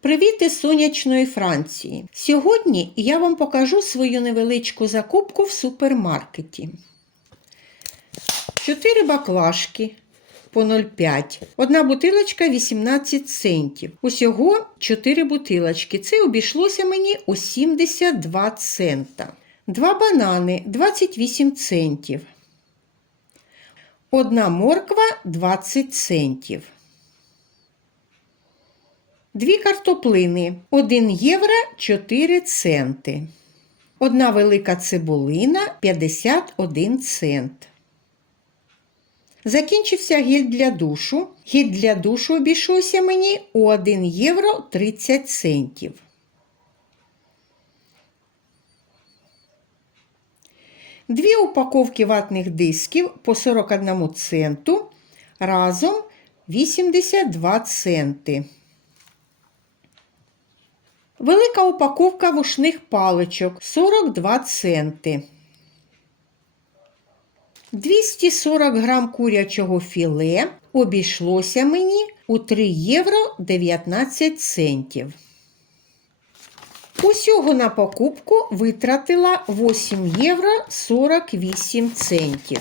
Привіт сонячної Франції! Сьогодні я вам покажу свою невеличку закупку в супермаркеті. 4 баклажки по 0,5. Одна бутилочка 18 центів. Усього 4 бутилочки. Це обійшлося мені у 72 цента. Два банани 28 центів. Одна морква 20 центів. Дві картоплини 1 євро 4 центи. Одна велика цибулина 51 цент. Закінчився гель для душу. Гель для душу обійшовся мені у 1 євро 30 центів. Дві упаковки ватних дисків по 41 центу. Разом 82 центи. Велика упаковка вушних паличок 42 центи. 240 грам курячого філе обійшлося мені у 3 євро 19 центів. Усього на покупку витратила 8 євро 48 центів.